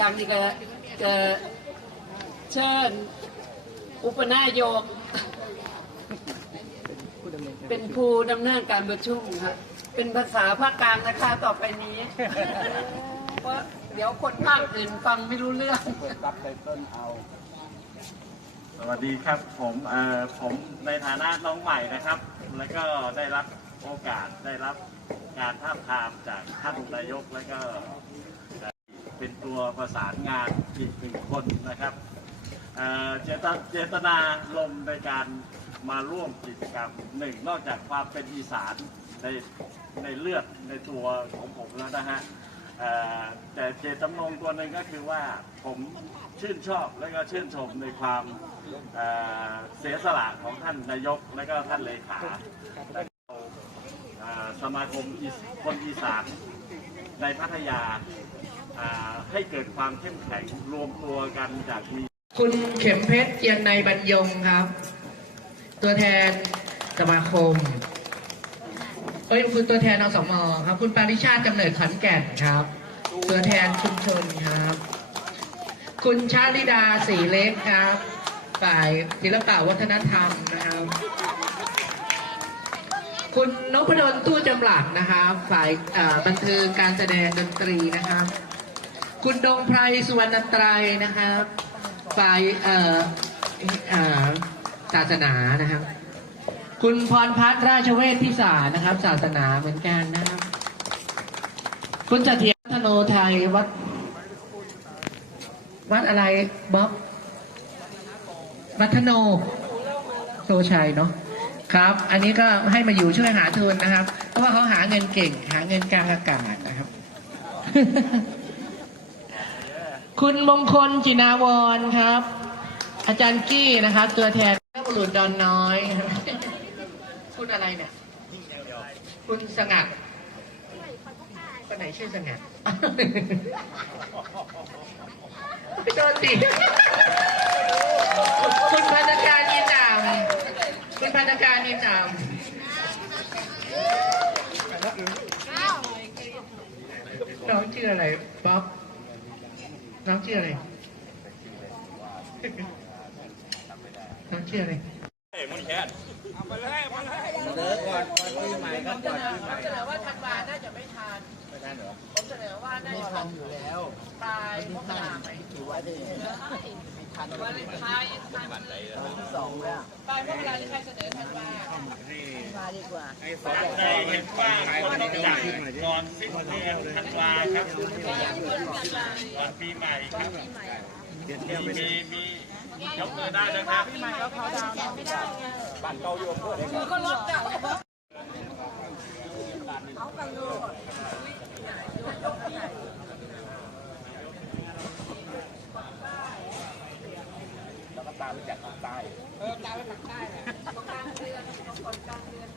จากนี้ก็จะเชิญอุปนายก เป็นผู้ดำเนินการประชุมค่ะเป็นภาษาภาคกลางนะคะต่อไปนี้ เพราะเดี๋ยวคนภาคอื่นฟังไม่รู้เรื่องสวัสดีครับผมเอ่อผมในฐานะน้องใหม่นะครับ แล้วก็ได้รับโอกาสได้รับการท้าบทามจากท่านนายก แล้วก็ เป็นตัวประสานงานอีกหนึ่งคนนะครับเจตเจตนาลมในการมาร่วมกิจกรรมหนึ่งนอกจากความเป็นอีสานในในเลือดในตัวของผมแล้วนะฮะแต่เจตจำนงตัวหนึ่งก็คือว่าผมชื่นชอบและก็ชื่นชมในความเสียสละของท่านนายกและก็ท่านเลขาสมาคมคนอีสานในพัทยา ให้เกิดความเข้มแข็งรวมตัวกันจากมีคุณเข็มเพชรเจียงในบรรยงครับ ตัวแทนสมาคมเอ้ยคุณตัวแทนอสมครับ คุณปาริชาติกำเนิดขอนแก่นครับ ตัวแทนชุมชนครับ คุณชาลิดาสีเล็กครับ ฝ่ายศิลปะวัฒนธรรมนะครับ คุณนพดลตู้จำหลักนะครับ ฝ่ายบันเทิงการแสดงดนตรีนะครับ คุณดงไพรสุวรรณไตรนะครับฝ่ายเอ่อเอ่อศาสนานะครับ คุณพรพัฒน์ราชเวทพิสารนะครับ ศาสนาเหมือนกันนะครับ คุณเสถียรธโนไทยวัด วัดอะไรบ๊อบวัฒโนโซชัยเนาะครับ อันนี้ก็ให้มาอยู่ช่วยหาทุนนะครับ เพราะว่าเขาหาเงินเก่ง หาเงินกลางอากาศนะครับ คุณมงคลจินาวรครับ อาจารย์กี้นะครับ ตัวแทนบุรุษดอนน้อยคุณอะไรเนี่ยคุณสงัดคนไหนชื่อสงัดโดนติคุณพันธการยินดามคุณพันธการยินดามน้องชื่ออะไร ป๊อป น้องชื่ออะไรน้องชื่ออะไรเสนอว่าธันวาน่าจะไม่ทันไม่ทันเหรอผมเสนอว่าน่าจะทันอยู่แล้วปลายมกราไปถือว่าได้ ทันวันเลนไทน์ทันสองแล้วปลายมกราที่ใครเสนอธันวามาดีกว่าได้เห็นว่าคนจัดก่อนสิ้นเดือนธันวาครับก่อนปีใหม่ครับมีมีมียกมือได้นะครับปีใหม่เออตามไป ทางใต้แหละกลางเดือนบางคนกลางเดือน